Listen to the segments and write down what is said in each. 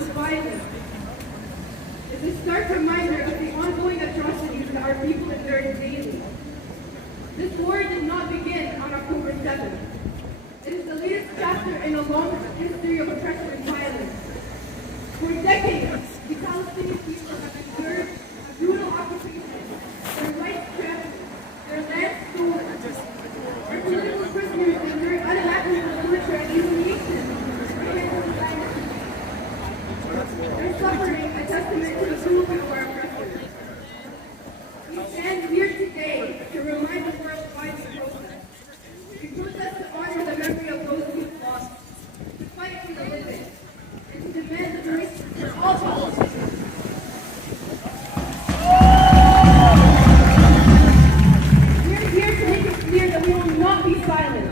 of violence is a stark reminder of the ongoing atrocities that our people endure daily. This war did not begin on October 7th. It is the latest chapter in a long history of oppression and violence. For decades, the Palestinian people have endured a brutal occupation, their rights trampled, their land stolen. Our political prisoners endured unimaginable torture and humiliation. Their suffering a testament to the cruelty of our oppressors. We stand here today to remind the world why we protest. We protest to honor the memory of those who lost, to fight for the living, and to demand the rights for all Palestinians. We are here to make it clear that we will not be silent.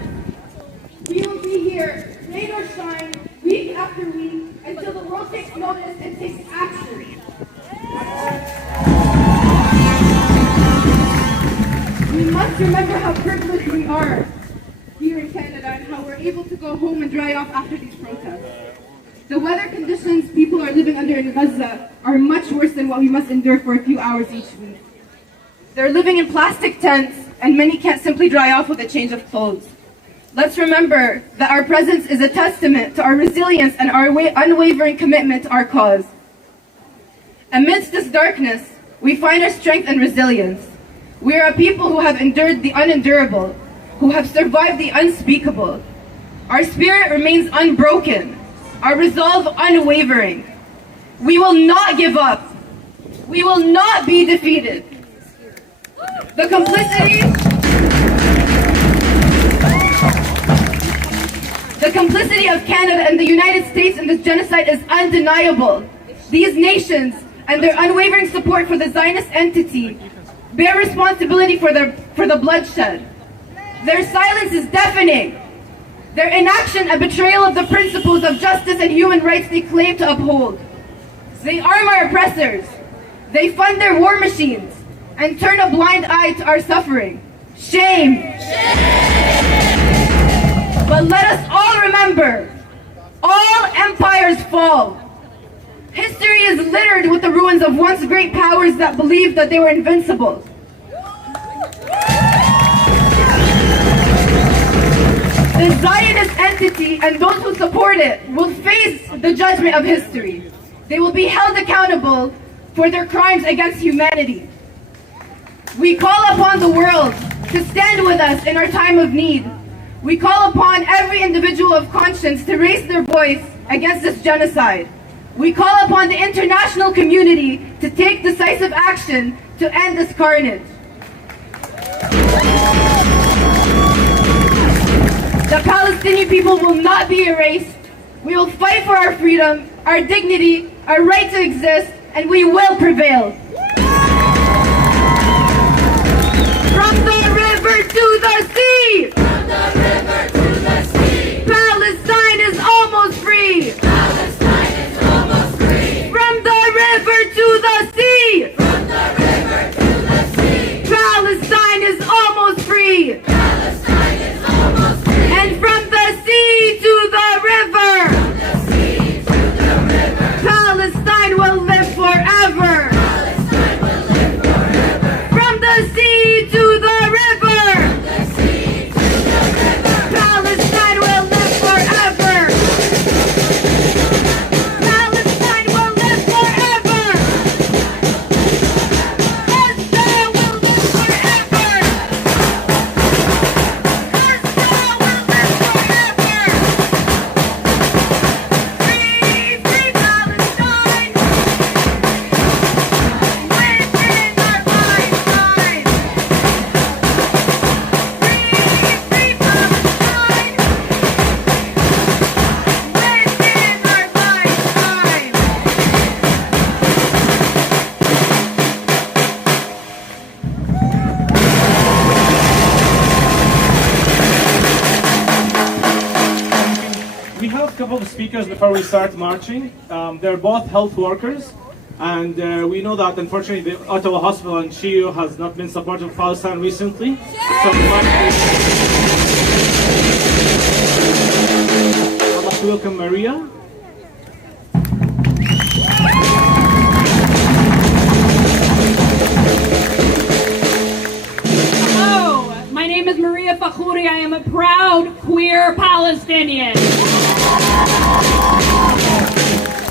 We will be here, rain or shine, week after week, until the world takes notice and takes action. We must remember how privileged we are here in Canada and how we're able to go home and dry off after these protests. The weather conditions people are living under in Gaza are much worse than what we must endure for a few hours each week. They're living in plastic tents, and many can't simply dry off with a change of clothes. Let's remember that our presence is a testament to our resilience and our unwavering commitment to our cause. Amidst this darkness, we find our strength and resilience. We are a people who have endured the unendurable, who have survived the unspeakable. Our spirit remains unbroken, our resolve unwavering. We will not give up. We will not be defeated. The complicity of Canada and the United States in this genocide is undeniable. These nations and their unwavering support for the Zionist entity bear responsibility for the bloodshed. Their silence is deafening. Their inaction a betrayal of the principles of justice and human rights they claim to uphold. They arm our oppressors. They fund their war machines and turn a blind eye to our suffering. Shame! But let us all remember, all empires fall. History is littered with the ruins of once great powers that believed that they were invincible. The Zionist entity and those who support it will face the judgment of history. They will be held accountable for their crimes against humanity. We call upon the world to stand with us in our time of need. We call upon every individual of conscience to raise their voice against this genocide. We call upon the international community to take decisive action to end this carnage. The Palestinian people will not be erased. We will fight for our freedom, our dignity, our right to exist, and we will prevail. From the river to the sea! From the river to the sea! Palestine is almost free! Palestine is almost free! From the river to the sea! From the river to the sea! Palestine is almost free! Palestine is almost free! And from the sea to the river! From the sea to the river! Palestine will live forever! Palestine will live forever! From the sea to the river! From the sea to the river! Palestine will live forever! Palestine will live forever! Israel will live forever! Israel will live forever! Free, free Palestine! Within our Palestine! Free, free Palestine! Within our Palestine! We have a couple of speakers before we start marching. They're both health workers, and we know that unfortunately the Ottawa Hospital in Chio has not been supportive of Palestine recently. So we I'd like to welcome Maria. is Maria Fakhouri. I am a proud queer Palestinian.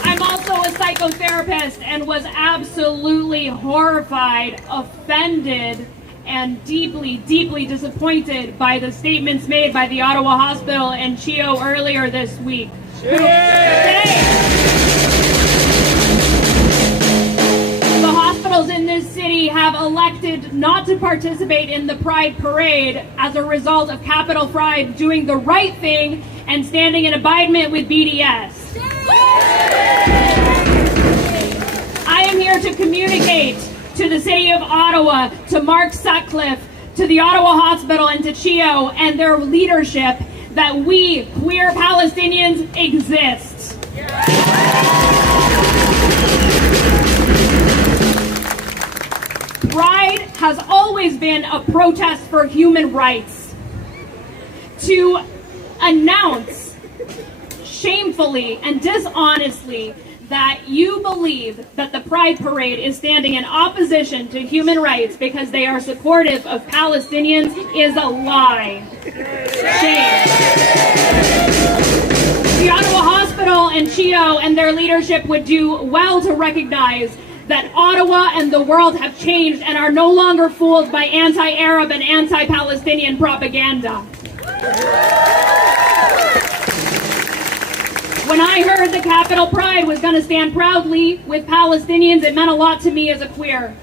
I'm also a psychotherapist and was absolutely horrified, offended, and deeply, deeply disappointed by the statements made by the Ottawa Hospital and CHEO earlier this week. The hospitals in this city have elected not to participate in the Pride Parade as a result of Capital Pride doing the right thing and standing in abidement with BDS. I am here to communicate to the City of Ottawa, to Mark Sutcliffe, to the Ottawa Hospital, and to CHEO and their leadership that we, queer Palestinians, exist. Pride has always been a protest for human rights. To announce shamefully and dishonestly that you believe that the Pride Parade is standing in opposition to human rights because they are supportive of Palestinians is a lie. Shame. The Ottawa Hospital and CHEO and their leadership would do well to recognize that Ottawa and the world have changed and are no longer fooled by anti-Arab and anti-Palestinian propaganda. When I heard the Capital Pride was going to stand proudly with Palestinians, it meant a lot to me as a queer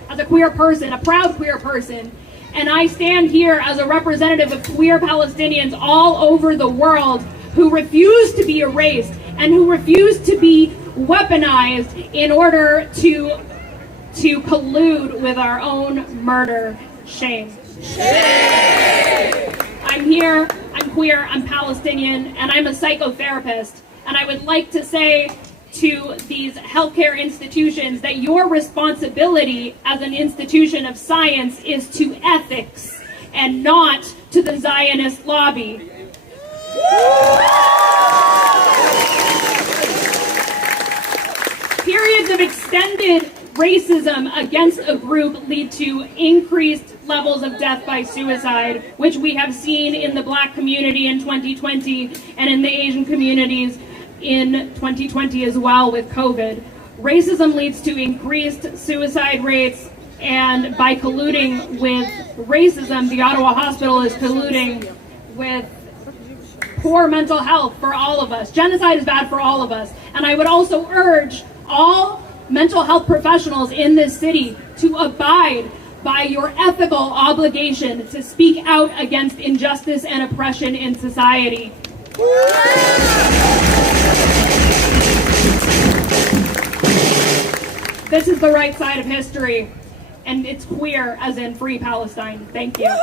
person, a proud queer person. And I stand here as a representative of queer Palestinians all over the world who refuse to be erased and who refuse to be weaponized in order to collude with our own murder. Shame. Shame. I'm here, I'm queer, I'm Palestinian, and I'm a psychotherapist. And I would like to say to these healthcare institutions that your responsibility as an institution of science is to ethics and not to the Zionist lobby. Periods of extended racism against a group lead to increased levels of death by suicide, which we have seen in the Black community in 2020 and in the Asian communities in 2020 as well with COVID. Racism leads to increased suicide rates, and by colluding with racism, the Ottawa Hospital is colluding with poor mental health for all of us. Genocide is bad for all of us. And I would also urge all mental health professionals in this city to abide by your ethical obligation to speak out against injustice and oppression in society. This is the right side of history, and it's queer, as in free Palestine. Thank you. And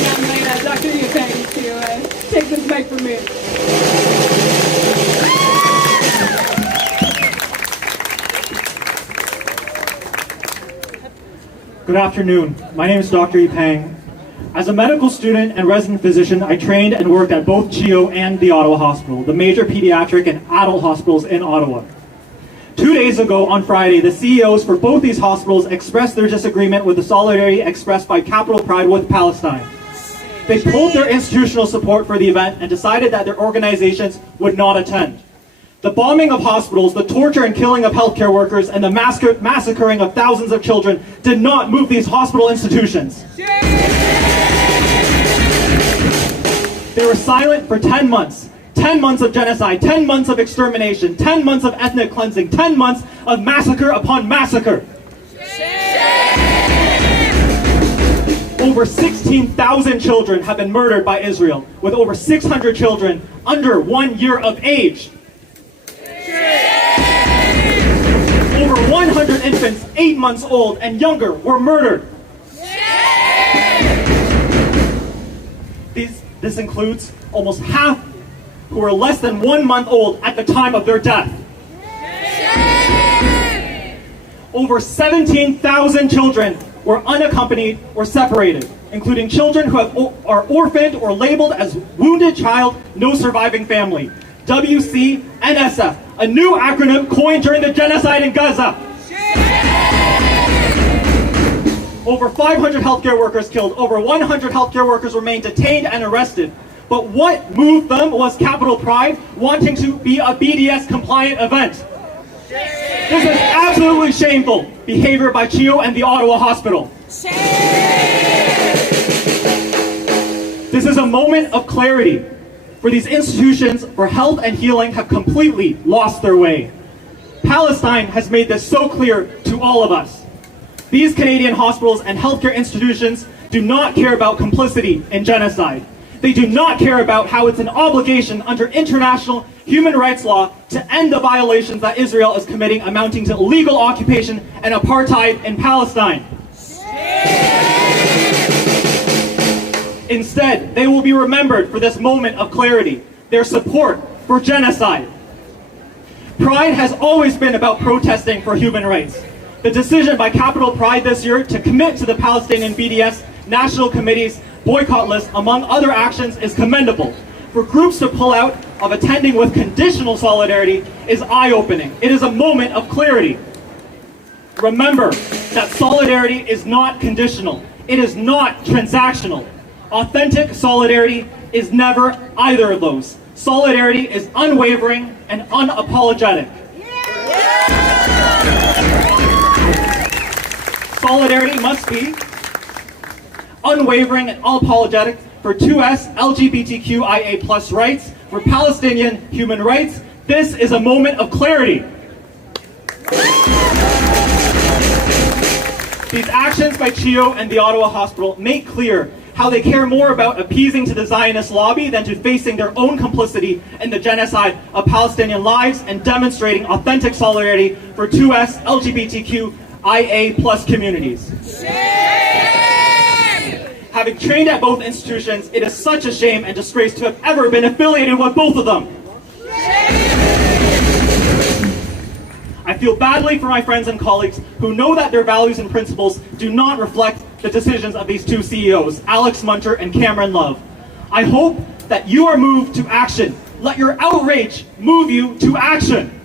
now I'm going to ask Dr. Yupeng to take this mic from me. Good afternoon. My name is Dr. Yupeng. As a medical student and resident physician, I trained and worked at both CHEO and the Ottawa Hospital, the major pediatric and adult hospitals in Ottawa. 2 days ago on Friday, the CEOs for both these hospitals expressed their disagreement with the solidarity expressed by Capital Pride with Palestine. They pulled their institutional support for the event and decided that their organizations would not attend. The bombing of hospitals, the torture and killing of healthcare workers, and the massacring of thousands of children did not move these hospital institutions. They were silent for 10 months. 10 months of genocide, 10 months of extermination, 10 months of ethnic cleansing, 10 months of massacre upon massacre. Over 16,000 children have been murdered by Israel, with over 600 children under 1 year of age. Over 100 infants 8 months old and younger were murdered. This includes almost half who were less than 1 month old at the time of their death. Over 17,000 children were unaccompanied or separated, including children who are orphaned or labeled as Wounded Child No Surviving Family, WCNSF, a new acronym coined during the genocide in Gaza. Over 500 healthcare workers killed. Over 100 healthcare workers remain detained and arrested. But what moved them was Capitol Pride wanting to be a BDS-compliant event. This is absolutely shameful behavior by CHEO and the Ottawa Hospital. This is a moment of clarity for these institutions for health and healing have completely lost their way. Palestine has made this so clear to all of us. These Canadian hospitals and healthcare institutions do not care about complicity in genocide. They do not care about how it's an obligation under international human rights law to end the violations that Israel is committing amounting to illegal occupation and apartheid in Palestine. Instead, they will be remembered for this moment of clarity, their support for genocide. Pride has always been about protesting for human rights. The decision by Capitol Pride this year to commit to the Palestinian BDS National Committee's boycott list, among other actions, is commendable. For groups to pull out of attending with conditional solidarity is eye-opening. It is a moment of clarity. Remember that solidarity is not conditional. It is not transactional. Authentic solidarity is never either of those. Solidarity is unwavering and unapologetic. Solidarity must be unwavering and unapologetic for 2S LGBTQIA+ rights, for Palestinian human rights. This is a moment of clarity. These actions by CHEO and the Ottawa Hospital make clear how they care more about appeasing to the Zionist lobby than to facing their own complicity in the genocide of Palestinian lives and demonstrating authentic solidarity for 2S LGBTQIA+ communities. Having trained at both institutions, it is such a shame and disgrace to have ever been affiliated with both of them. I feel badly for my friends and colleagues who know that their values and principles do not reflect the decisions of these two CEOs, Alex Munter and Cameron Love. I hope that you are moved to action. Let your outrage move you to action.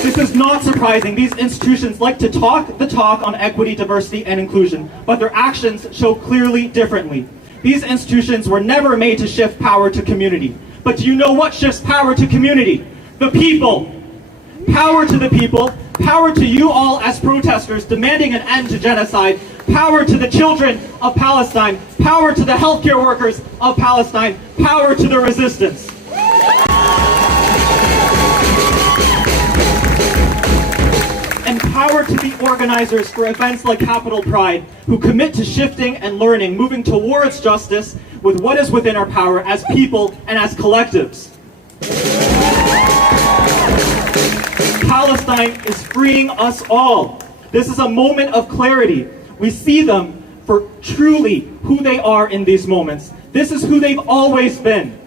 This is not surprising. These institutions like to talk the talk on equity, diversity, and inclusion, but their actions show clearly differently. These institutions were never made to shift power to community. But do you know what shifts power to community? The people. Power to the people. Power to you all as protesters demanding an end to genocide. Power to the children of Palestine. Power to the healthcare workers of Palestine. Power to the resistance. And power to the organizers for events like Capitol Pride, who commit to shifting and learning, moving towards justice with what is within our power as people and as collectives. Palestine is freeing us all. This is a moment of clarity. We see them for truly who they are in these moments. This is who they've always been.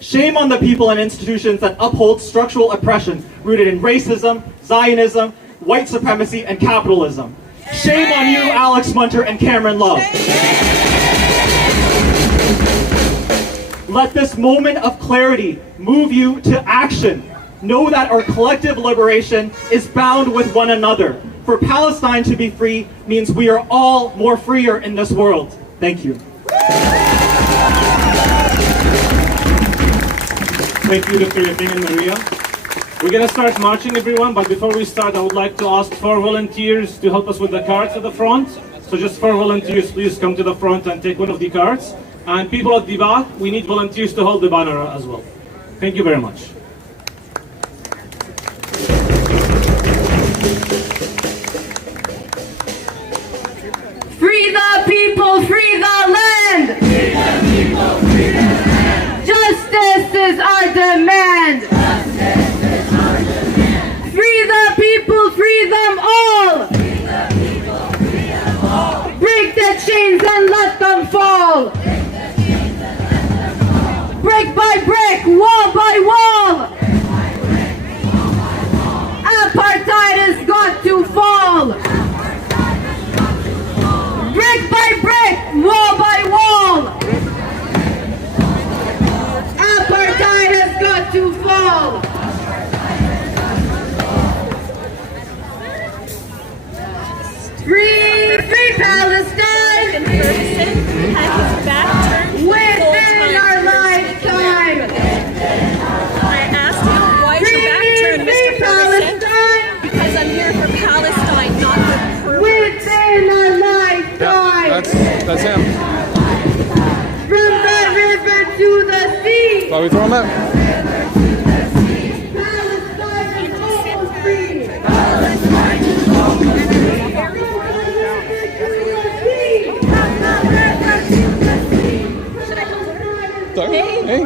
Shame on the people and institutions that uphold structural oppression rooted in racism, Zionism, white supremacy, and capitalism. Shame on you, Alex Munter and Cameron Love. Let this moment of clarity move you to action. Know that our collective liberation is bound with one another. For Palestine to be free means we are all more freer in this world. Thank you. Thank you, Dr. Yaping and Maria. We're going to start marching, everyone, but before we start, I would like to ask 4 volunteers to help us with the cards at the front. So just 4 volunteers, please come to the front and take one of the cards. And people at the back, we need volunteers to hold the banner as well. Thank you very much. Free the people, free the land! Free the people, free the land! Justice is our demand! Justice is our demand! Free the people, free them all! Free the people, free them all! Break the chains and let them fall! Break the chains and let them fall! Brick by brick, wall by wall! Brick by brick, wall by wall! Apartheid has got to fall! Apartheid has got to fall! Brick by brick, wall by wall! Apartheid has got to fall! That's him. From the river to the sea. Why we throw him out? Palestine is almost free. Palestine is almost free. Sorry? Hey.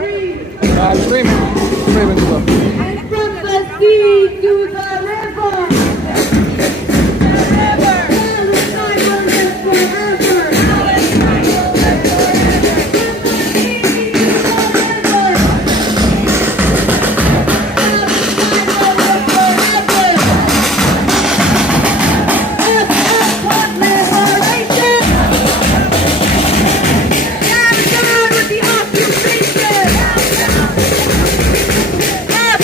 Screaming. Screaming stuff. From the sea to the river. Palestine will live forever. Palestine will live forever. From the sea to the river. Palestine will live forever. F liberation. Down with the occupation. F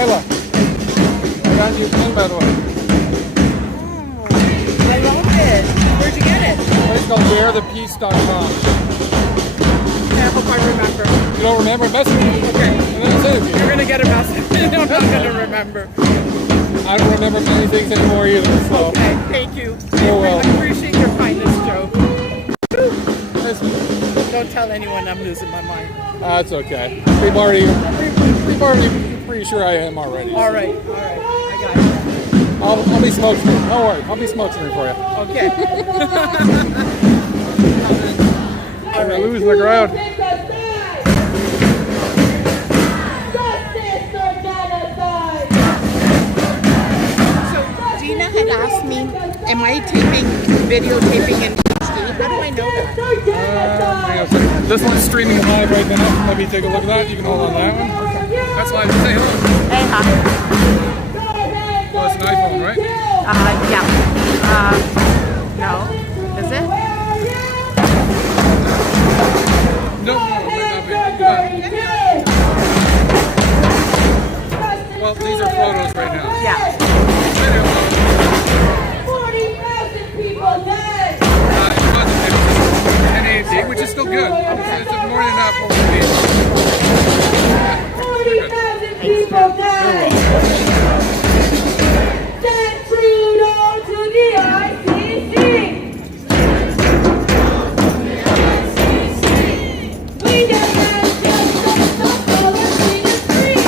Layla, I got you a pin, by the way. I love it. Where'd you get it? A place called wearethepeace.com. I hope I remember. You don't remember? Message me. Okay. And then I'll send it to You're you. gonna get a message. I'm not gonna remember. I don't remember many things anymore either, so. Okay, thank you. Oh, well. I appreciate your kindness, Joe. That's, Don't tell anyone I'm losing my mind. that's okay. We've already pretty sure I am already. All right, I got it. I'll be smoke screen. Don't worry, I'll be smoke screen for you. Okay. I'm gonna lose the crowd. So Gina had asked me, am I videotaping in HD? How do I know that? Hang on a second. This one's streaming live right now. Let me take a look at that. You can hold on that one. That's live. Say hello. Hey, hi. Oh, it's an iPhone, right? Yeah. No. Is it? No, it might not be. Well, these are photos right now. Yeah. Say hello. 40,000 people dead. It wasn't. It was just 1080, which is still good. It's more than enough for what we need. 40,000 people dead. Send Trudeau to the ICC. We demand justice for Palestinians free.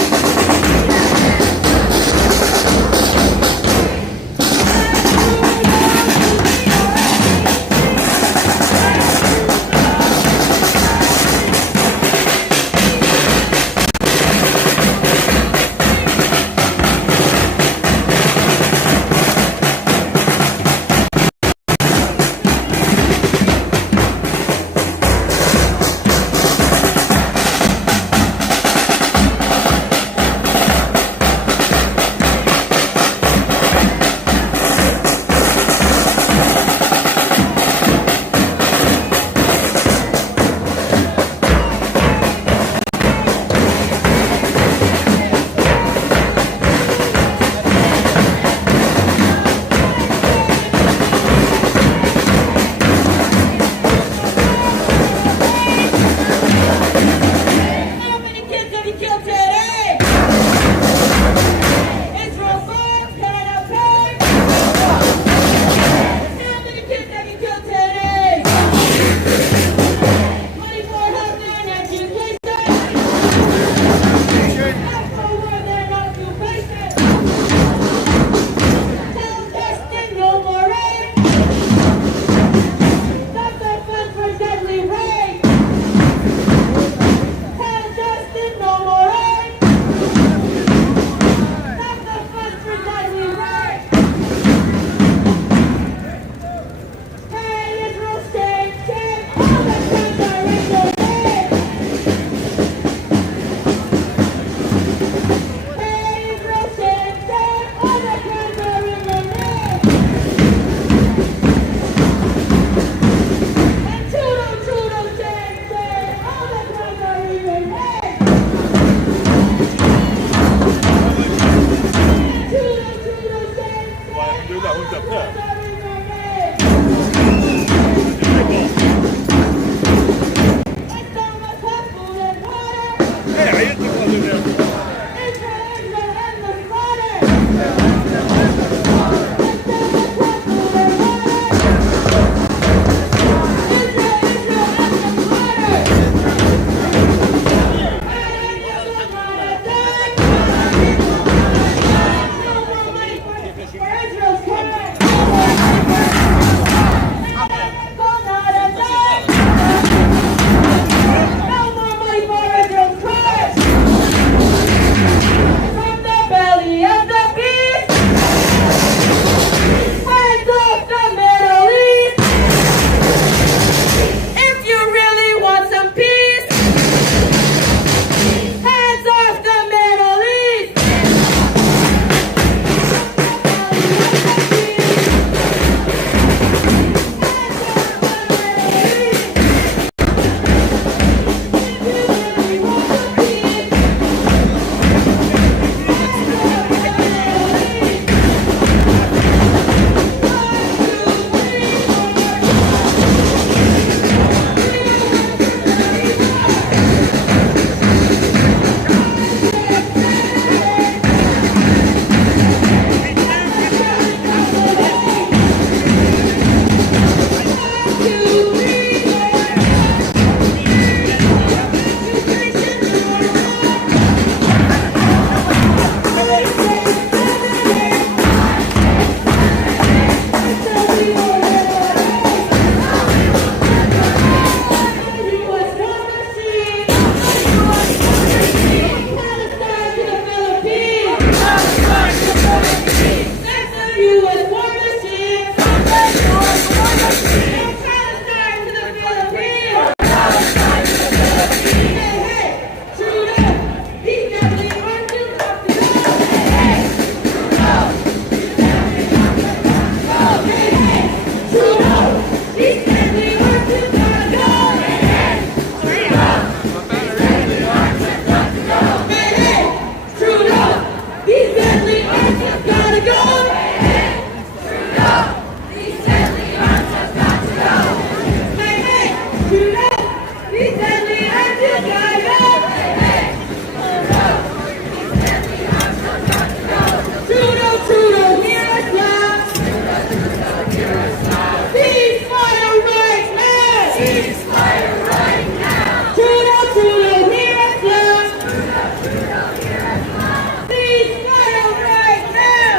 How many kids have you killed today? Israel bombs Canada pay. How many kids have you killed today? 24,000 education. After war, they're occupation. Tell Justin no more rain. Stop the funds for deadly rain. Tell Justin no more rain. Stop the funds for deadly rain. Hey, Israel, shake, shake. All the crimes are in your name. Hey, Israel, shake, shake. All the crimes are in your name. And Trudeau, Trudeau, shake, shake. All the crimes are in your name. Trudeau, Trudeau, shake, shake. All the crimes are in your name. Let's down the top food and water. Israel, Israel, and the slaughter. Let's down the top food and water. Israel, Israel, and the slaughter. And Israel wanna die. No more money for Israel's crime. U.S. war machine. From Palestine to the Philippines. Hey, hey, Trudeau, these deadly arms you got to go. Hey, Trudeau, these deadly arms you got to go. Hey, hey, Trudeau, these deadly arms you got to go. Hey, hey, Trudeau, these deadly arms you got to go. Hey, hey, Trudeau, these deadly arms you got to go. Hey, hey, Trudeau, these deadly arms have got to go. Hey, hey, Trudeau, these deadly arms you got to go. Hey, hey, Trudeau, these deadly arms have got to go. Trudeau, Trudeau, hear us now. Ceasefire right now. Ceasefire right now. Trudeau, Trudeau, hear us now. Ceasefire right now.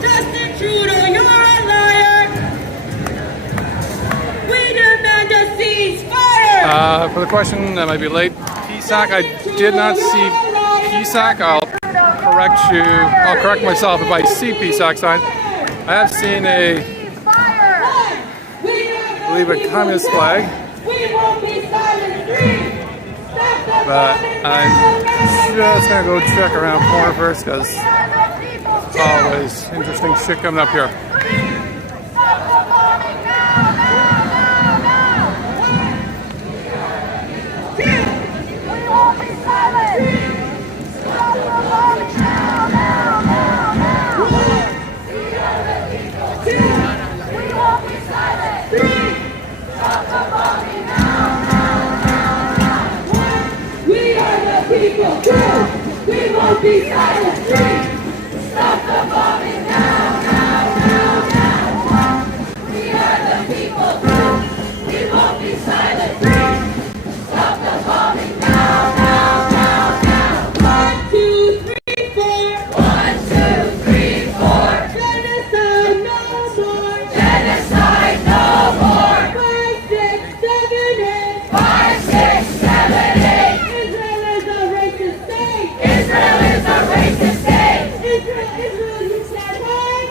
Justin Trudeau, you're a liar. We demand a ceasefire. For the question that might be late, PSAC, I did not see PSAC. I'll correct myself if I see PSAC sign. I have seen I believe a communist flag, but I'm just gonna go check around the corner first because it's always interesting shit coming up here. We are the people, true. We won't be silent, free. Stop the bombing now, now, now, now. We are the people, true. We won't be silent, free. Stop the bombing now, now, now, now. 1, 2, 3, 4. 1, 2, 3, 4. Genocide no more. Genocide no more. 5, 6, 7, 8. 5, 6, 7, 8. Israel is a racist state. Israel is a racist state. Israel, you can't hide.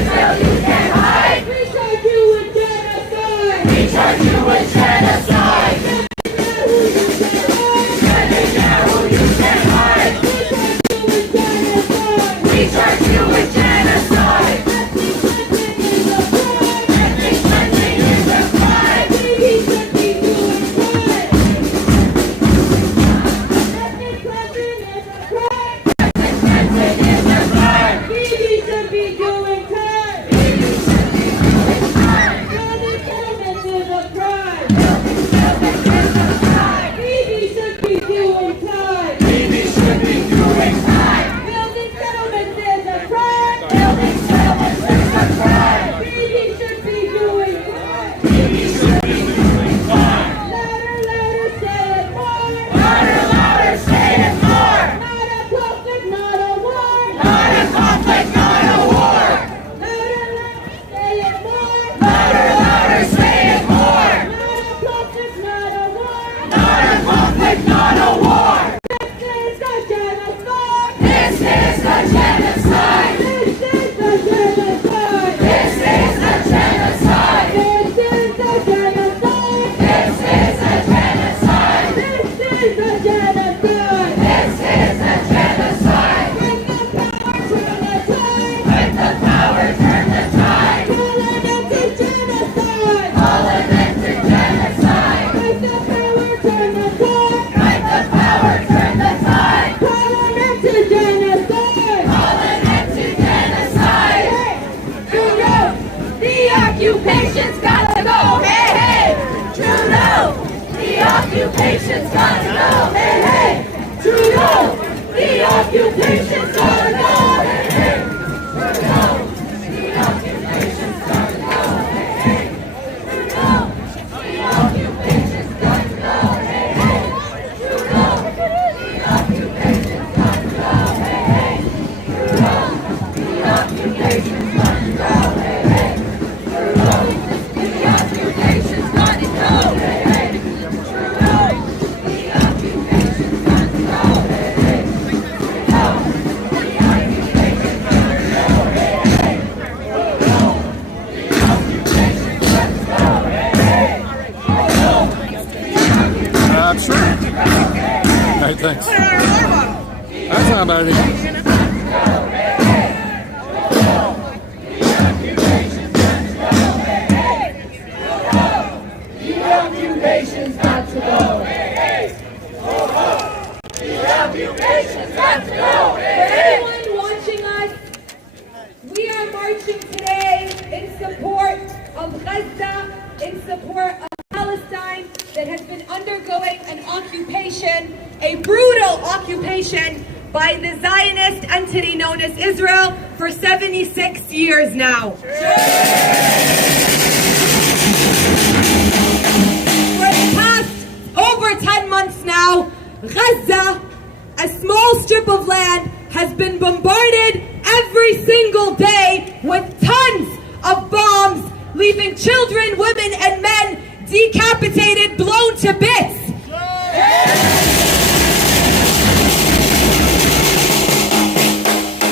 Israel, you can't hide. We charge you with genocide. We charge you with genocide. Let me know who you can't hide. We charge you with genocide. Ethnic cleansing is a crime. We should be doing crime. Ethnic cleansing is a crime. Ethnic cleansing is a crime. We should be doing crime. Building settlements is a crime. Building settlements is a crime. We should be doing crime. We should be doing crime. Building settlements is a crime. Building settlements is a crime. We should be doing crime. We should be doing crime. Louder, louder, say it more. Louder, louder, say it more. Not a conflict, not a war. Not a conflict, not a war. Louder, louder, say it more. Louder, louder, say it more. Not a conflict, not a war. Not a conflict, not a war. This is a genocide. This is a genocide. This is a genocide. This is a genocide. This is a genocide. This is a genocide. This is a genocide. This is a genocide. When the power turn the tide. When the power turn the tide. Call an end to genocide. Call an end to genocide. When the power turn the tide. When the power turn the tide. Call an end to genocide. Call an end to genocide. Hey, Trudeau, the occupation's gotta go. Hey, hey, Trudeau, the occupation's gotta go. Hey, hey, Trudeau, the occupation's gotta go. Hey, hey, Trudeau, the occupation's gotta go. Hey, hey, Trudeau, the occupation's gotta go. Hey, hey, Trudeau, the occupation's gotta go. Hey, hey, Trudeau, the occupation's gotta go. Hey, hey, Trudeau, the occupation's gotta go. Hey, hey, Trudeau, the occupation's gotta go. Hey, hey, Trudeau. That's not bad. Everyone watching us, we are marching today in support of Gaza, in support of Palestine that has been undergoing an occupation, a brutal occupation by the Zionist entity known as Israel for 76 years now. For the past over 10 months now, Gaza, a small strip of land, has been bombarded every single day with tons of bombs, leaving children, women, and men decapitated, blown to bits.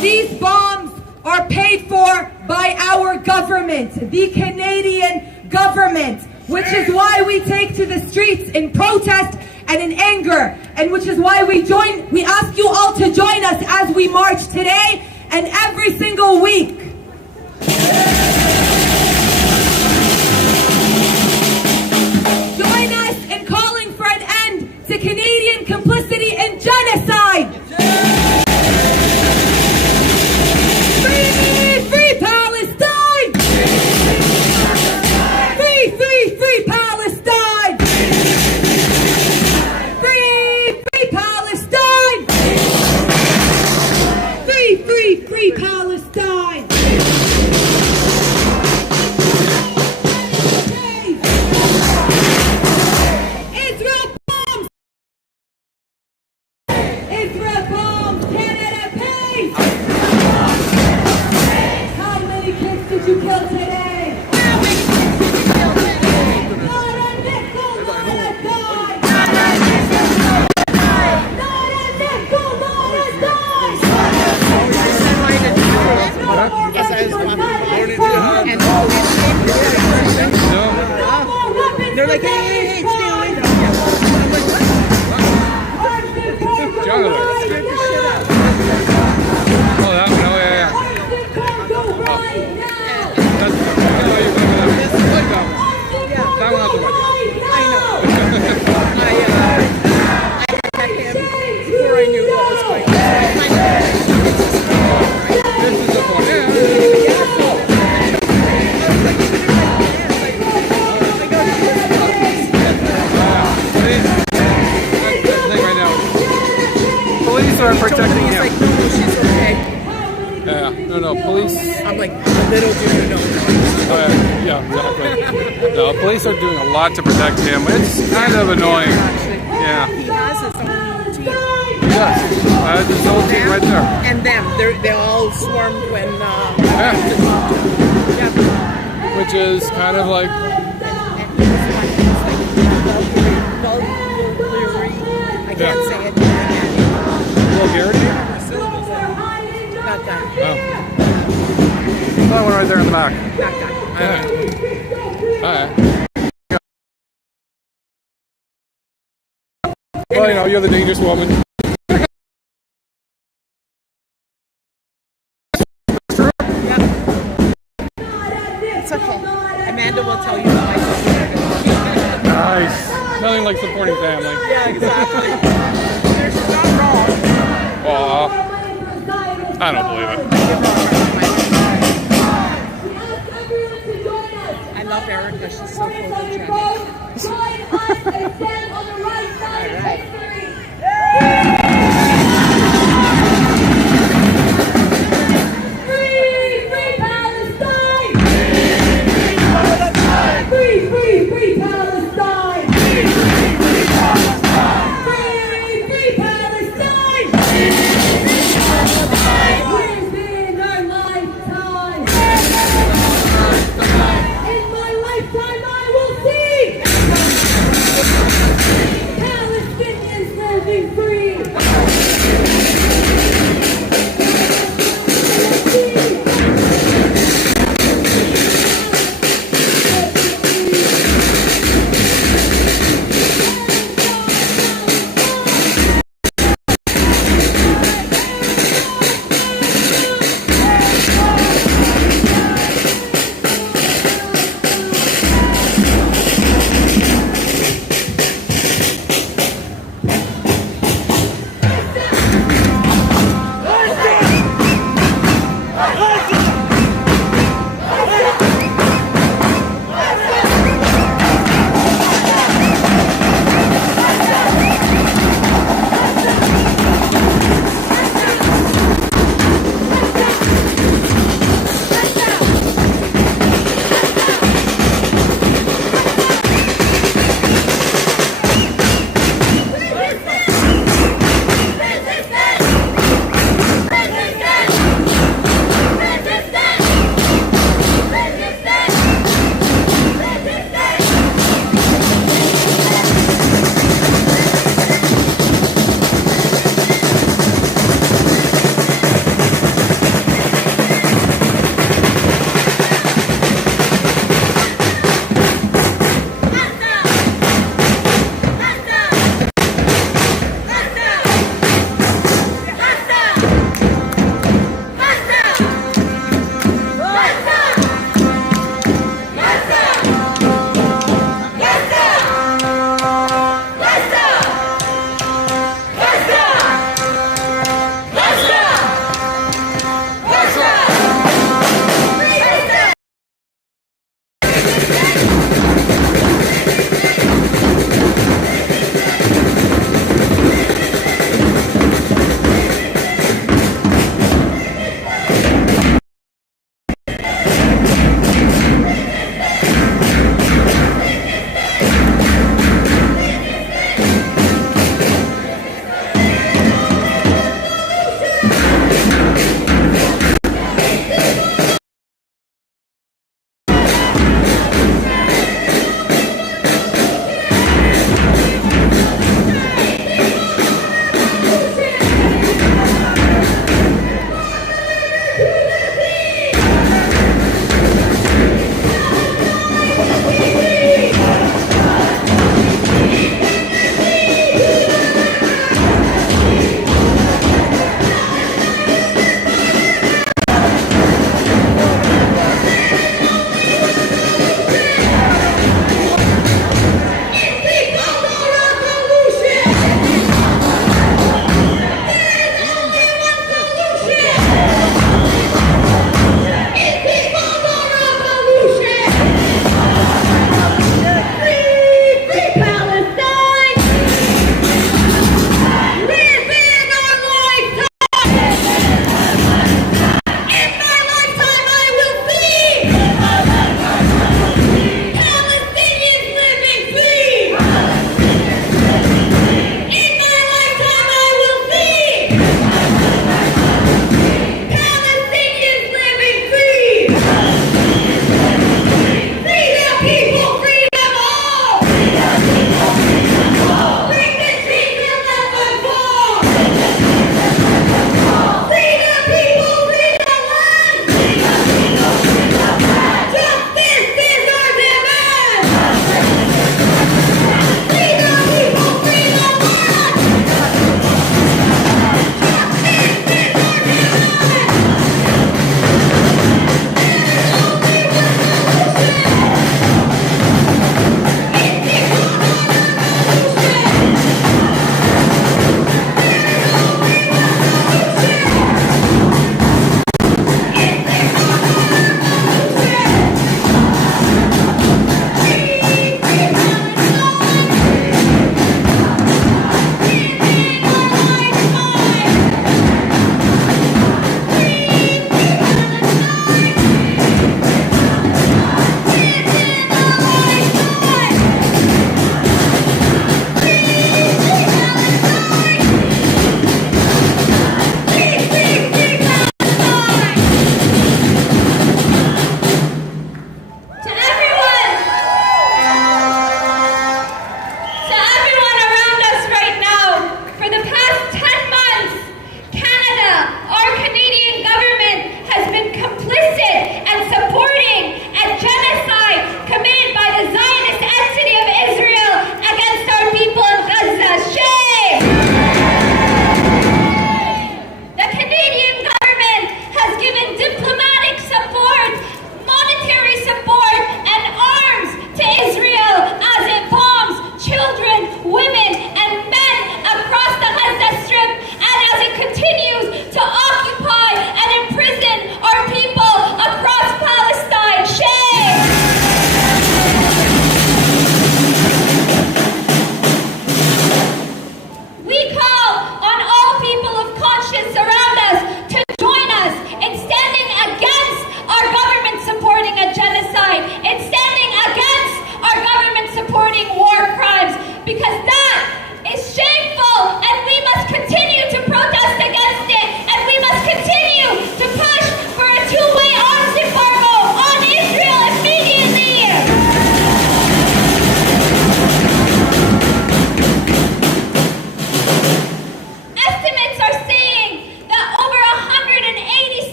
These bombs are paid for by our government, the Canadian government, which is why we take to the streets in protest and in anger, and which is why we ask you all to join us as we march today and every single week. Join us in calling for an end to Canadian complicity in genocide. Free, free Palestine! Free, free, free Palestine! Free, free Palestine! Free, free, free Palestine! Israel bombs! Israel bombs! Canada pays! How many kids did you kill today? Not a nickel, not a dime! Not a nickel, not a dime! No more weapons for violence! No more weapons They're for like, violence! hey, Jonathan. Oh, that one. Oh, yeah. That's, like that one. That one not so much. Before I knew what was going on. This is the point. Yeah. Right now. Police are protecting He's him. like, no, she's okay. Yeah, no, police. I'm like, little do you know. Yeah, exactly. No, police are doing a lot to protect him. It's kind of annoying. Yeah. He has his own team. Yes. His whole team right there. And them, they all swarmed when. Yeah. Yeah. Which is kind of like. I can't say it. Vulgarity? Not that. Oh. That one right there in the back. Not that. Alright. Well, you know, you're the dangerous woman. It's okay. Amanda will tell you how I support her. Nice. Nothing like supporting family. Yeah, exactly. She's not wrong. Aw. I don't believe it. I love Erica. She's so photogenic. Join us and stand on the right side of Right. history. Free, free Palestine! Free, free, free Palestine! Free, free Palestine! Within our lifetime! In my lifetime I will see Palestinians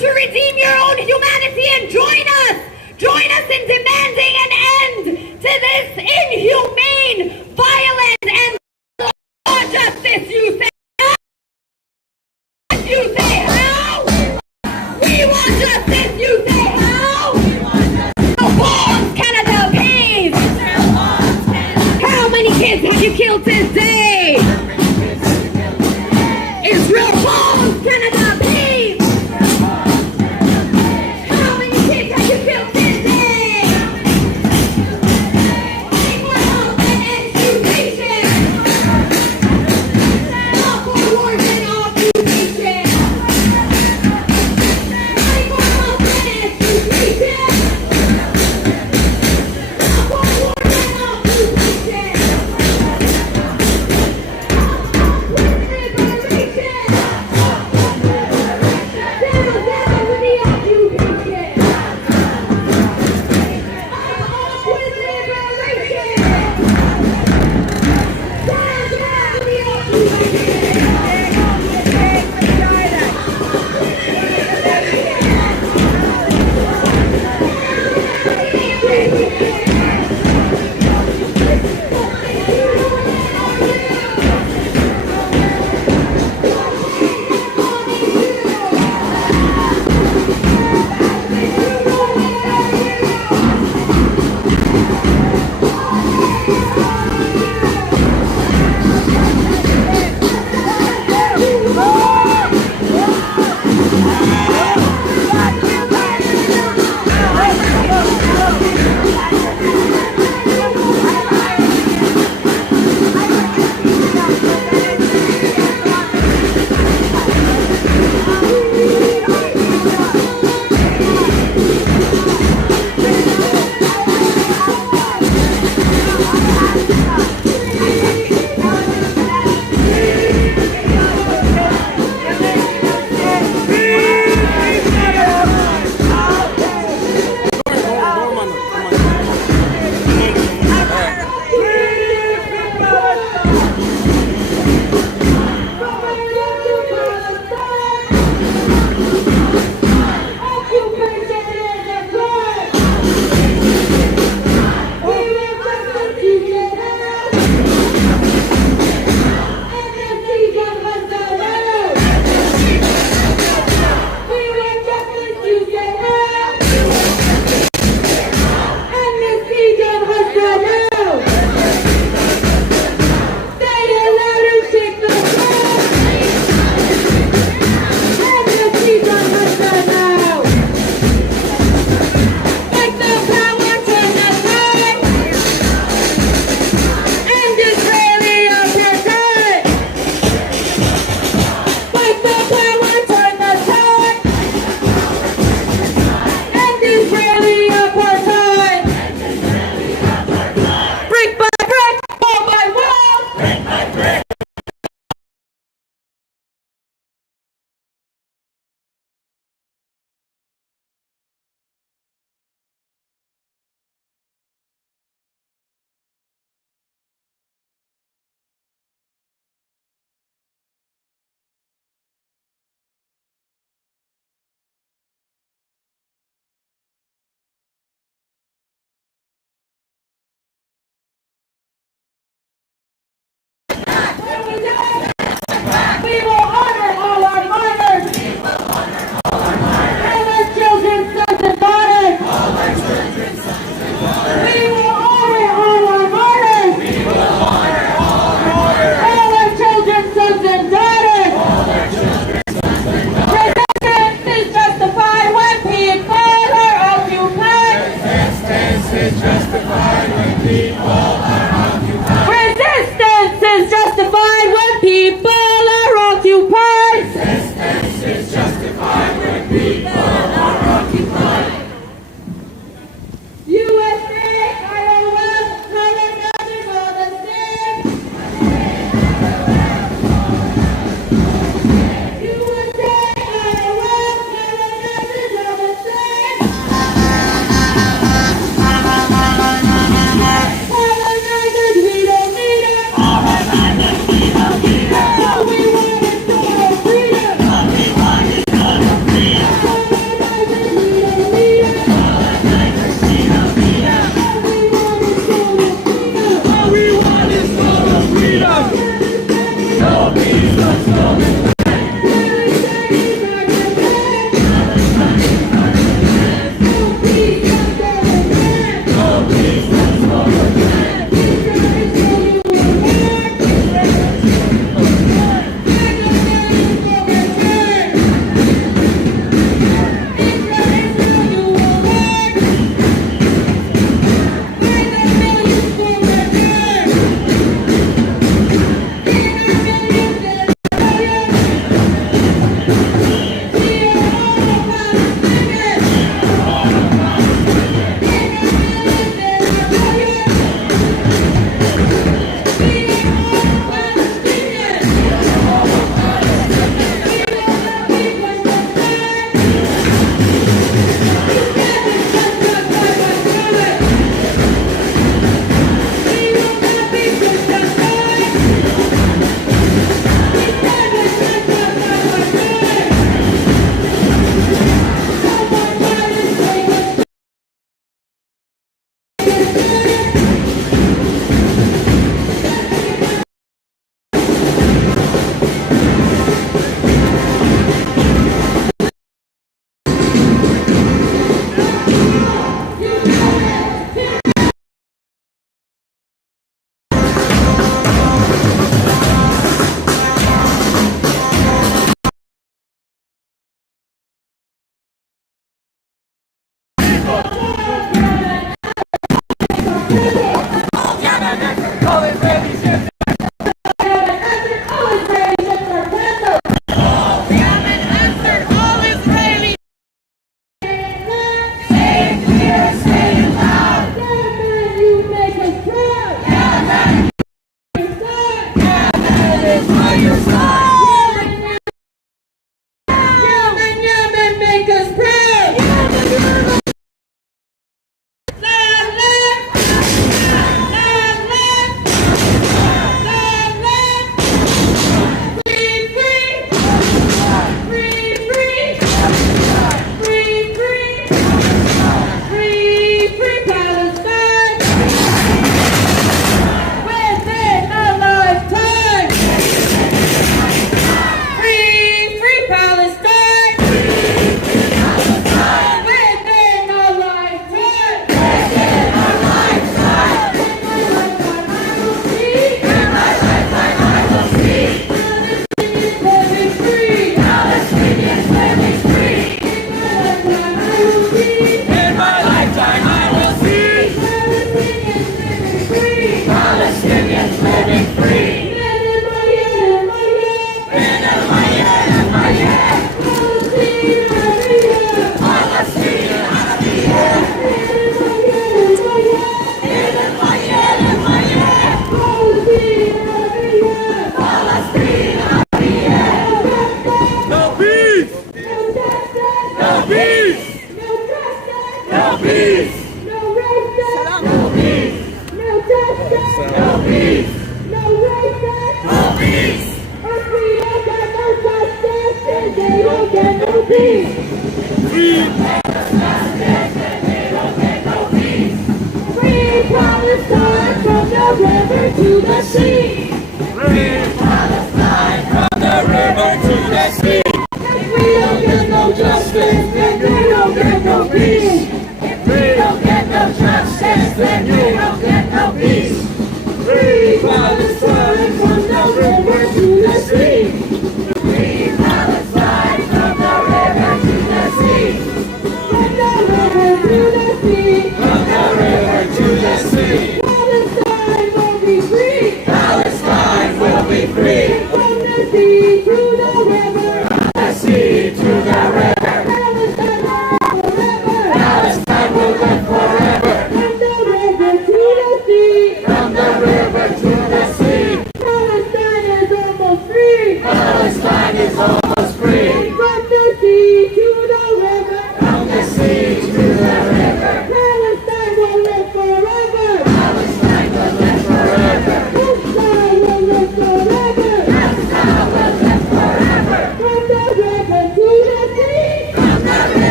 to redeem your own humanity and join us. Join us in demanding an end to this inhumane, violent, and law justice. You say no? You say how? We want justice. You say how? Israel falls, Canada pays. How many kids have you killed today? Israel falls, Canada pays. How many kids have you killed today? More health and education. Not for wars and occupation.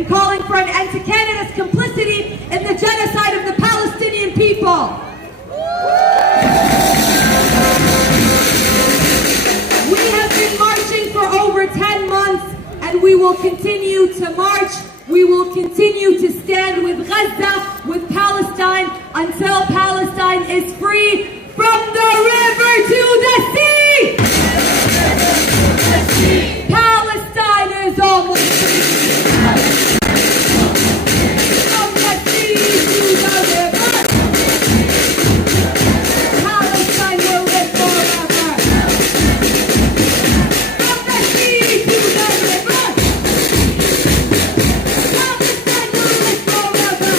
and calling for an end to Canada's complicity in the genocide of the Palestinian people. We have been marching for over 10 months, and we will continue to march. We will continue to stand with Gaza, with Palestine, until Palestine is free from the river to the sea! Palestine is almost free. From the sea to the river. Palestine will live forever. From the sea to the river. Palestine will live forever.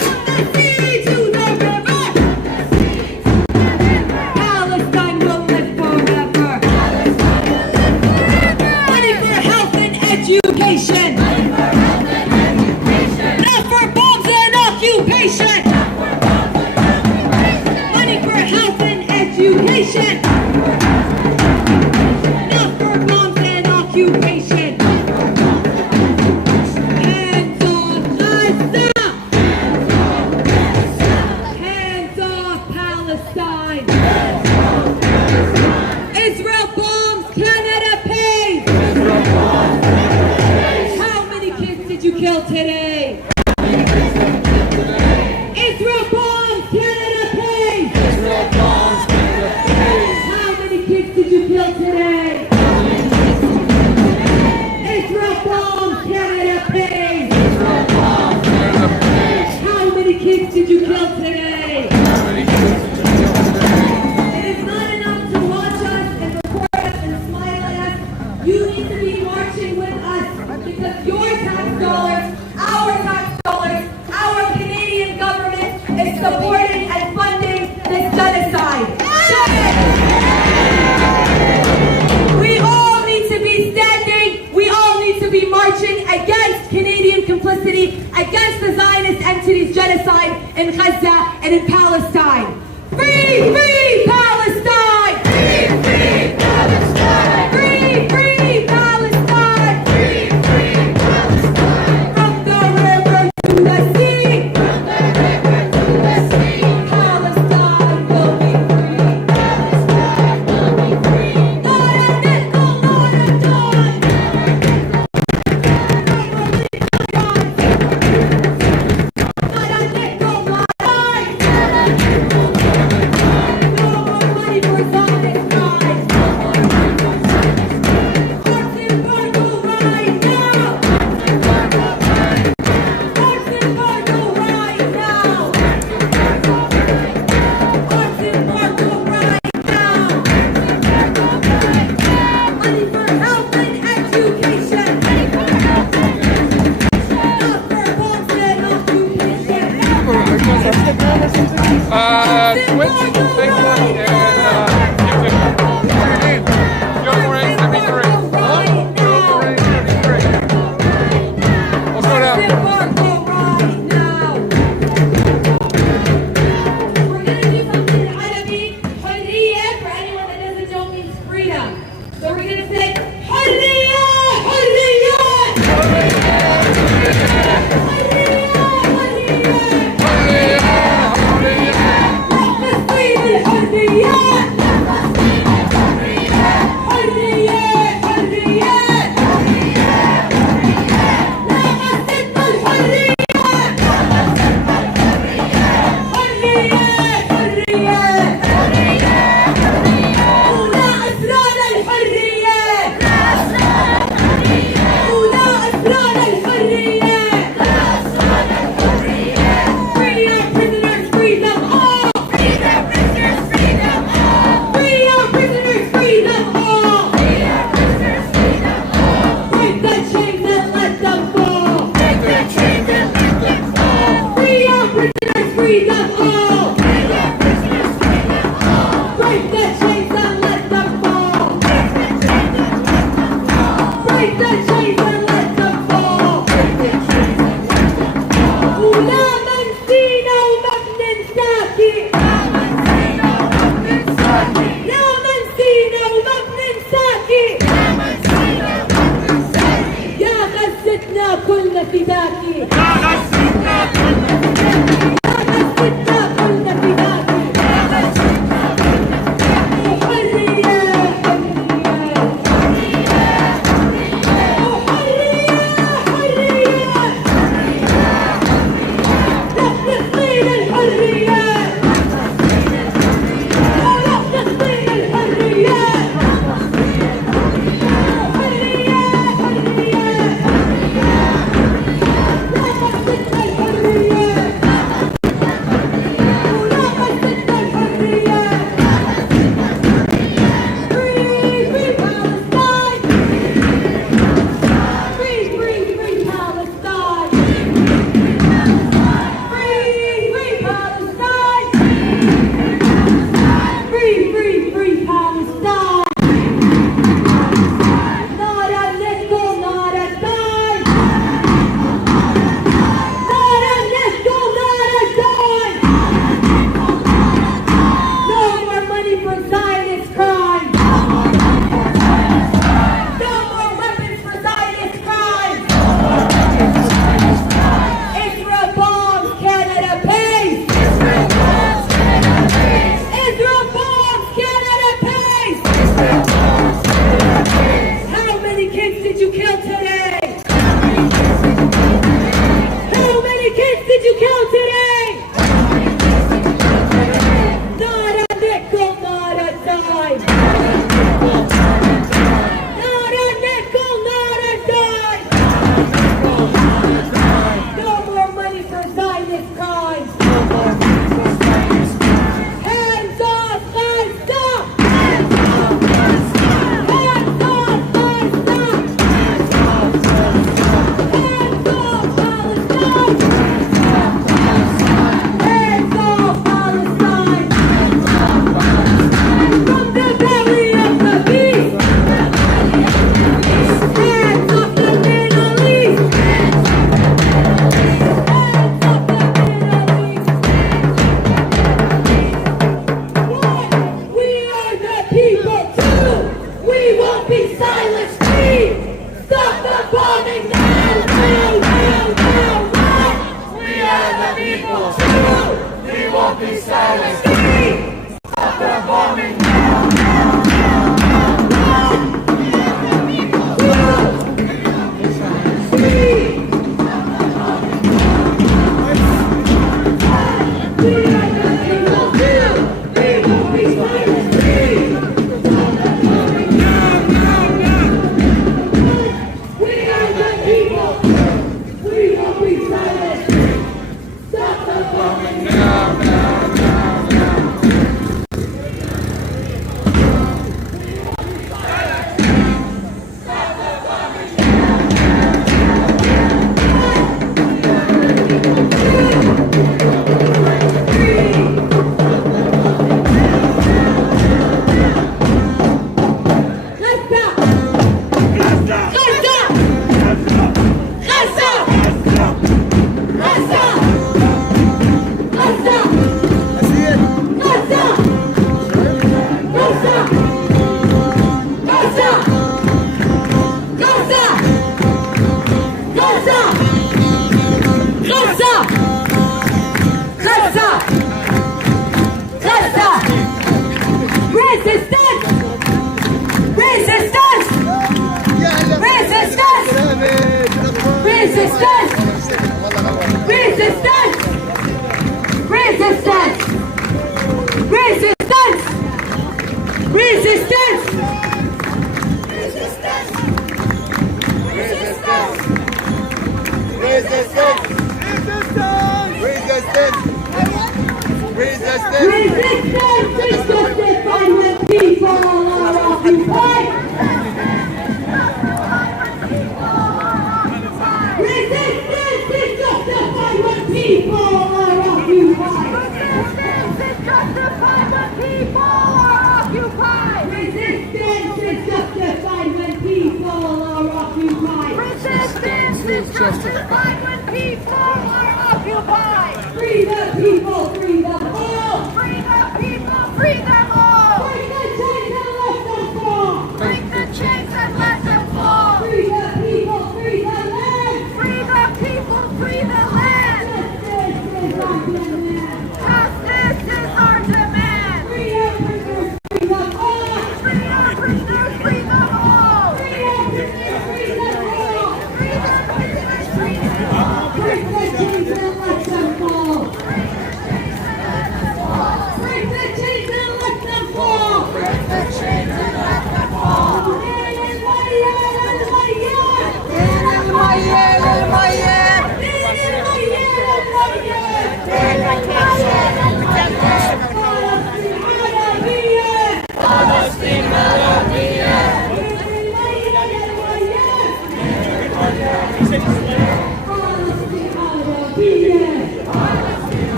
From the sea to the river. Palestine will live forever. Money for health and education. Not for bombs and occupation. Money for health and education. Not for bombs and occupation. Hands off Gaza. Hands off Palestine. Israel bombs, Canada pays. How many kids did you kill today? Israel bombs, Canada pays. How many kids did you kill today? Israel bombs, Canada pays. How many kids did you kill today? It is not enough to watch us and record us and smile at us. You need to be marching with us because your tax dollars, our Canadian government is supporting and funding this genocide. We all need to be standing. We all need to be marching against Canadian complicity, against the Zionist entity's genocide in Gaza and in Palestine. Free, free Palestine! Free, free Palestine! Free, free Palestine! Free, free Palestine! From the river to the sea! From the river to the sea! Palestine will be free! Palestine will be free! Not a nickel, not a dime! Not a nickel, not a dime! No more money for Zionist crimes! Arms embargo right now! Arms embargo right now! Arms embargo right now! Money for health and education! Not for bombs and occupation! Twitch, Facebook, and YouTube. Joe Moran 73. Joe Moran 73. Let's go down. Embargo right now! We're gonna do something Arabic, Hurriya, for anyone that doesn't know means freedom. So we're gonna say Hurriya, Hurriya! Hurriya, Hurriya! Palestine, Hurriya!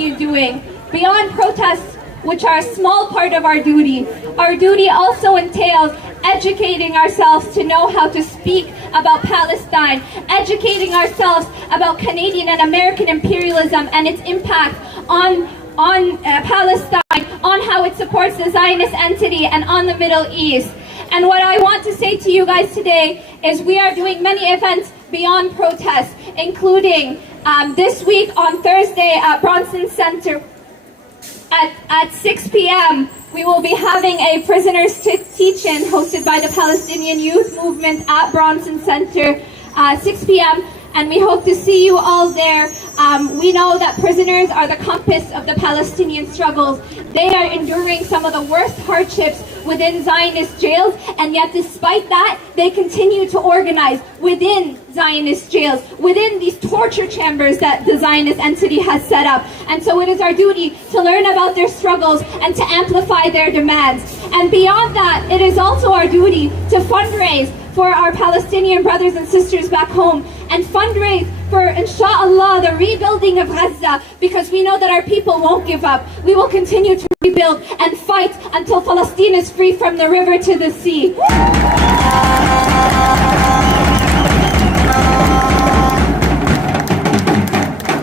continue doing. Beyond protests, which are a small part of our duty also entails educating ourselves to know how to speak about Palestine, educating ourselves about Canadian and American imperialism and its impact on Palestine, on how it supports the Zionist entity and on the Middle East. And what I want to say to you guys today is we are doing many events beyond protests, including this week on Thursday at Bronson Center at 6 p.m. we will be having a prisoners teach-in hosted by the Palestinian Youth Movement at Bronson Center 6 p.m. and we hope to see you all there. We know that prisoners are the compass of the Palestinian struggles. They are enduring some of the worst hardships within Zionist jails, and yet despite that, they continue to organize within Zionist jails, within these torture chambers that the Zionist entity has set up. And so it is our duty to learn about their struggles and to amplify their demands. And beyond that, it is also our duty to fundraise for our Palestinian brothers and sisters back home and fundraise for, inshallah, the rebuilding of Gaza, because we know that our people won't give up. We will continue to rebuild and fight until Palestine is free from the river to the sea.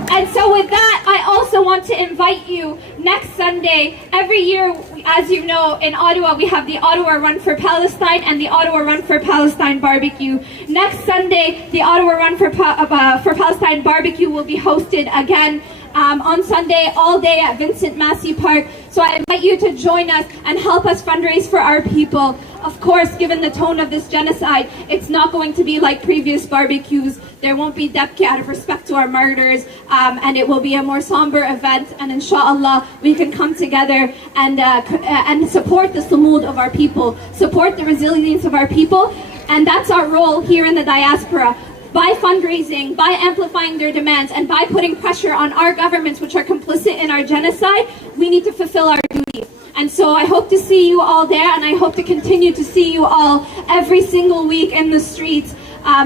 And so with that, I also want to invite you next Sunday. Every year, as you know, in Ottawa, we have the Ottawa Run for Palestine and the Ottawa Run for Palestine Barbecue. Next Sunday, the Ottawa Run for Palestine Barbecue will be hosted again on Sunday, all day at Vincent Massey Park. So I invite you to join us and help us fundraise for our people. Of course, given the tone of this genocide, it's not going to be like previous barbecues. There won't be debki out of respect to our martyrs, and it will be a more somber event. And inshallah, we can come together and support the sumud of our people, support the resilience of our people, and that's our role here in the diaspora. By fundraising, by amplifying their demands, and by putting pressure on our governments which are complicit in our genocide, we need to fulfill our duty. And so I hope to see you all there, and I hope to continue to see you all every single week in the streets,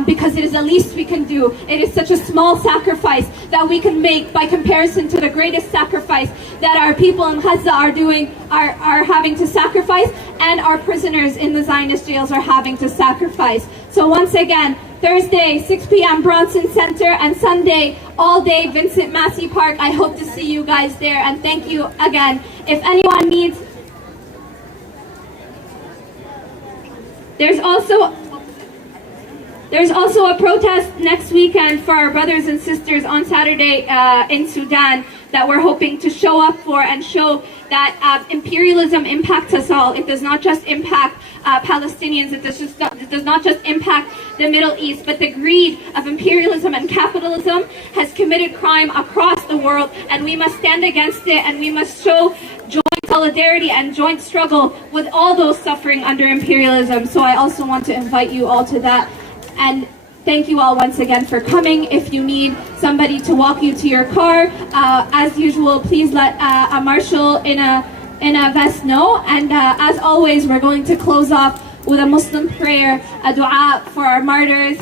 because it is the least we can do. It is such a small sacrifice that we can make by comparison to the greatest sacrifice that our people in Gaza are having to sacrifice, and our prisoners in the Zionist jails are having to sacrifice. So once again, Thursday, 6 p.m. Bronson Center, and Sunday, all day, Vincent Massey Park. I hope to see you guys there, and thank you again. If anyone needs, there's also a protest next weekend for our brothers and sisters on Saturday in Sudan that we're hoping to show up for and show that imperialism impacts us all. It does not just impact Palestinians, it does not just impact the Middle East, but the greed of imperialism and capitalism has committed crime across the world, and we must stand against it, and we must show joint solidarity and joint struggle with all those suffering under imperialism. So I also want to invite you all to that. And thank you all once again for coming. If you need somebody to walk you to your car, as usual, please let a marshal in a vest know. And as always, we're going to close off with a Muslim prayer, a dua for our martyrs.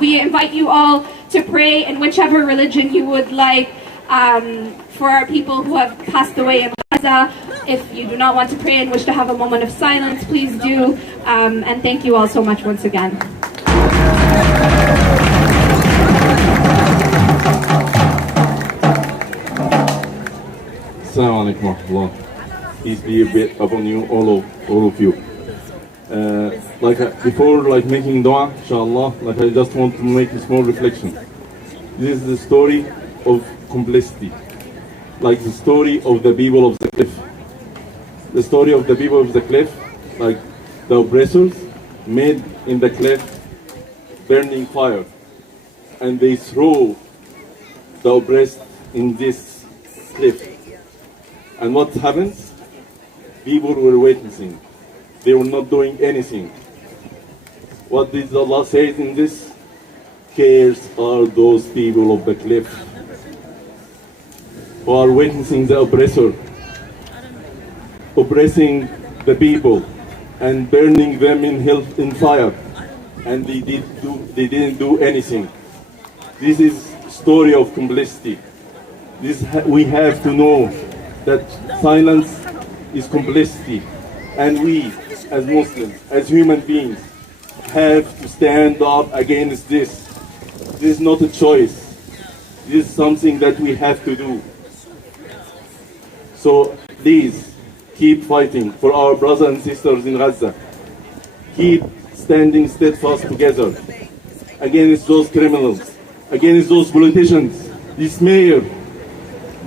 We invite you all to pray in whichever religion you would like for our people who have passed away in Gaza. If you do not want to pray and wish to have a moment of silence, please do. And thank you all so much once again. Assalamu alaikum wa rahmatullah. Peace be a bit upon you, all of you. Before making dua, inshallah, I just want to make a small reflection. This is the story of complicity, like the story of the people of the cliff. The story of the people of the cliff, like the oppressors made in the cliff burning fire, and they throw the oppressed in this cliff. And what happens? People were witnessing. They were not doing anything. What did Allah say in this? Cares are those people of the cliff who are witnessing the oppressor, oppressing the people and burning them in hell, in fire, and they didn't do anything. This is story of complicity. We have to know that silence is complicity, and we, as Muslims, as human beings, have to stand up against this. This is not a choice. This is something that we have to do. So please, keep fighting for our brothers and sisters in Gaza. Keep standing steadfast together against those criminals, against those politicians, this mayor,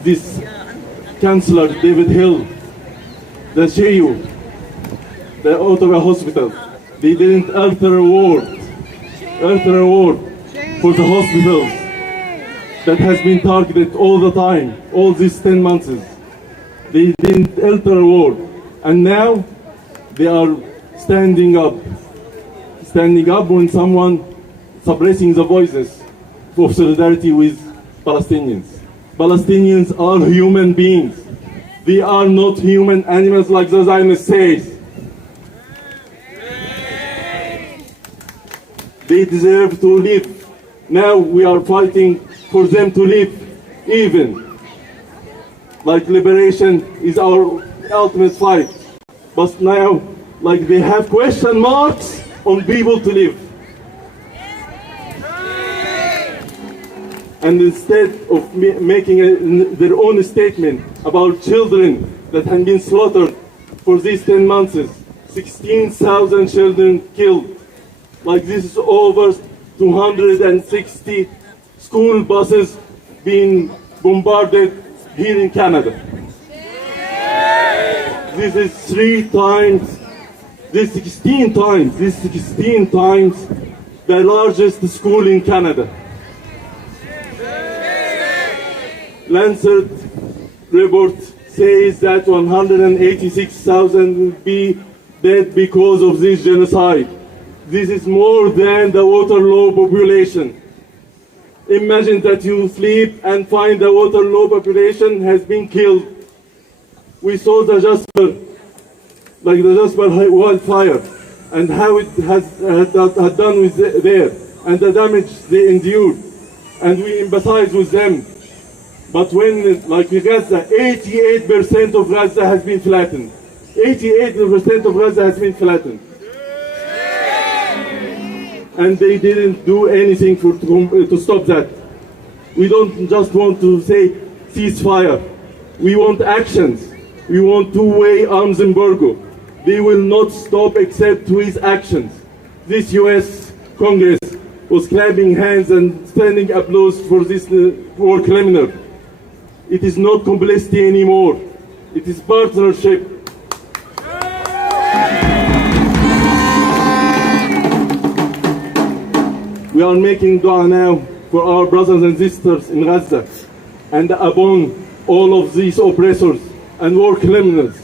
this Chancellor David Hill, the JU, the Ottawa Hospital. They didn't utter a word for the hospitals that has been targeted all the time, all these 10 months. They didn't utter a word. And now they are standing up when someone suppressing the voices of solidarity with Palestinians. Palestinians are human beings. They are not human animals like the Zionist says. They deserve to live. Now we are fighting for them to live even. Like liberation is our ultimate fight. But now, like they have question marks on people to live. And instead of making their own statement about children that have been slaughtered for these 10 months, 16,000 children killed. Like this is over 260 school buses being bombarded here in Canada. This is 3 times, this 16 times the largest school in Canada. Lancet report says that 186,000 will be dead because of this genocide. This is more than the Waterloo population. Imagine that you sleep and find the Waterloo population has been killed. We saw the Jasper wildfire, and how it had done with there, and the damage they endured, and we empathize with them. But when, like Gaza, 88% of Gaza has been flattened. 88% of Gaza has been flattened. And they didn't do anything to stop that. We don't just want to say ceasefire. We want actions. We want two-way arms embargo. They will not stop except with actions. This US Congress was clapping hands and standing applause for this war criminal. It is not complicity anymore. It is partnership. We are making dua now for our brothers and sisters in Gaza and upon all of these oppressors and war criminals.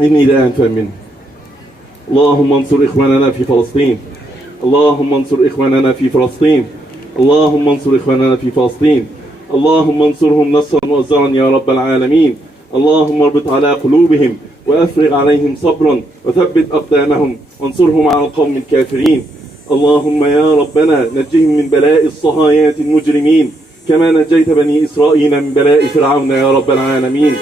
إني لا أنفع منه. اللهم انصر إخواننا في فلسطين. اللهم انصر إخواننا في فلسطين. اللهم انصر إخواننا في فلسطين. اللهم انصرهم نصرا مؤزرا يا رب العالمين. اللهم اربط على قلوبهم وأفرغ عليهم صبرا وثبت أقدامهم وانصرهم على القوم الكافرين. اللهم يا ربنا نجهم من بلاء الصهاينة المجرمين كما نجيت بني إسرائيل من بلاء فرعون يا رب العالمين.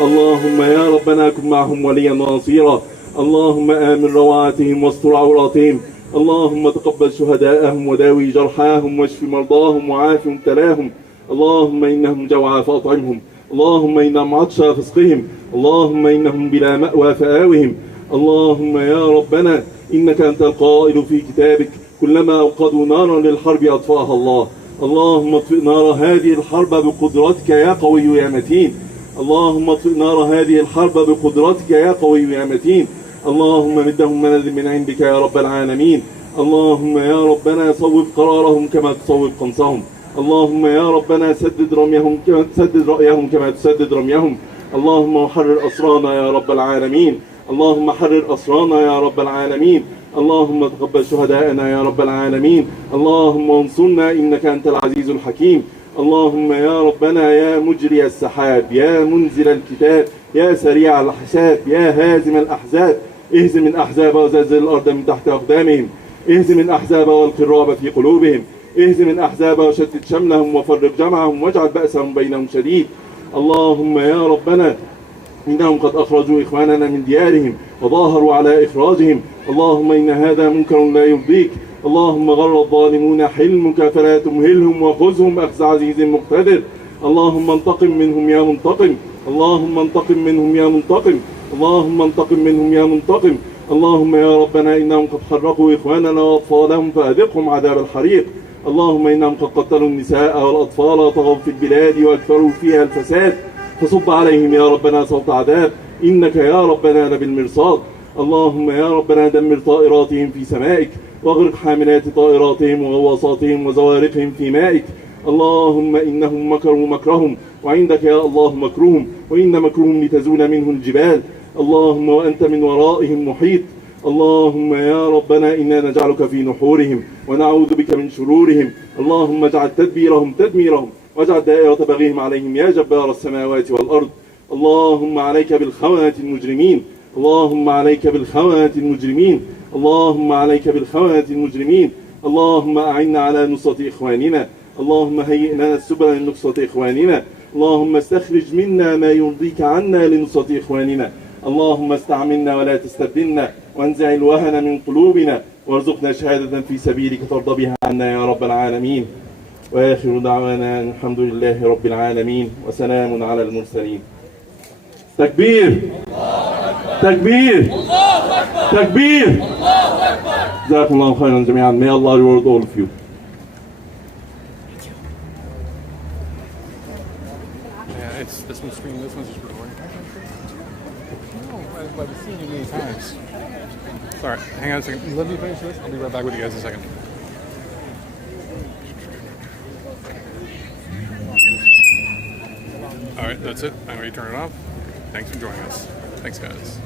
اللهم يا ربنا كن معهم وليا ونصيرا. اللهم آمن روعاتهم واستر عوراتهم. اللهم تقبل شهداءهم وداوي جرحاهم واشف مرضاهم وعاف مبتلاهم. اللهم إنهم جوعى فأطعمهم. اللهم إنهم عطشى فاسقهم. اللهم إنهم بلا مأوى فآوهم. اللهم يا ربنا إنك أنت القائل في كتابك كلما أوقدوا نارا للحرب أطفأها الله. اللهم اطفئ نار هذه الحرب بقدرتك يا قوي يا متين. اللهم اطفئ نار هذه الحرب بقدرتك يا قوي يا متين. اللهم مدهم مدد من عندك يا رب العالمين. اللهم يا ربنا صوب قرارهم كما تصوب قمصهم. اللهم يا ربنا سدد رأيهم كما تسدد رميهم. اللهم حرر أسرانا يا رب العالمين. اللهم حرر أسرانا يا رب العالمين. اللهم تقبل شهداءنا يا رب العالمين. اللهم انصرنا إنك أنت العزيز الحكيم. اللهم يا ربنا يا مجري السحاب يا منزل الكتاب يا سريع الحساب يا هازم الأحزاب اهزم الأحزاب وزلزل الأرض من تحت أقدامهم. اهزم الأحزاب والقي الرعب في قلوبهم. اهزم الأحزاب وشتت شملهم وفرق جمعهم واجعل بأسهم بينهم شديد. اللهم يا ربنا إنهم قد أخرجوا إخواننا من ديارهم وظاهروا على إخراجهم. اللهم إن هذا منكر لا يرضيك. اللهم غر الظالمون حلمك فلا تمهلهم وخذهم أخذ عزيز مقتدر. اللهم انتقم منهم يا منتقم. اللهم انتقم منهم يا منتقم. اللهم انتقم منهم يا منتقم. اللهم يا ربنا إنهم قد حرقوا إخواننا وأطفالهم فأذقهم عذاب الحريق. اللهم إنهم قد قتلوا النساء والأطفال وطغوا في البلاد وأكثروا فيها الفساد فصب عليهم يا ربنا صوت عذاب إنك يا ربنا لبالمرصاد. اللهم يا ربنا دمر طائراتهم في سمائك واغرق حاملات طائراتهم وغواصاتهم وزوارقهم في مائك. اللهم إنهم مكروا مكرهم وعندك يا الله مكرهم وإن مكرهم لتزول منه الجبال. اللهم وأنت من ورائهم محيط. اللهم يا ربنا إنا نجعلك في نحورهم ونعوذ بك من شرورهم. اللهم اجعل تدبيرهم تدميرهم واجعل دائرة بغيهم عليهم يا جبار السماوات والأرض. اللهم عليك بالخونة المجرمين. اللهم عليك بالخونة المجرمين. اللهم عليك بالخونة المجرمين. اللهم أعنا على نصرة إخواننا. اللهم هيئ لنا السبل لنصرة إخواننا. اللهم استخرج منا ما يرضيك عنا لنصرة إخواننا. اللهم استعملنا ولا تستبدلنا وانزع الوهن من قلوبنا وارزقنا شهادة في سبيلك ترضى بها عنا يا رب العالمين. وآخر دعوانا الحمد لله رب العالمين وسلام على المرسلين. تكبير تكبير تكبير. جزاكم الله خيرا جميعا. May Allah reward all of you. Yeah, it's this one's screen. This one's just recording. No, I've seen you many times. Sorry, hang on a second. Let me finish this. I'll be right back with you guys in a second. All right, that's it. I'm going to turn it off. Thanks for joining us. Thanks, guys.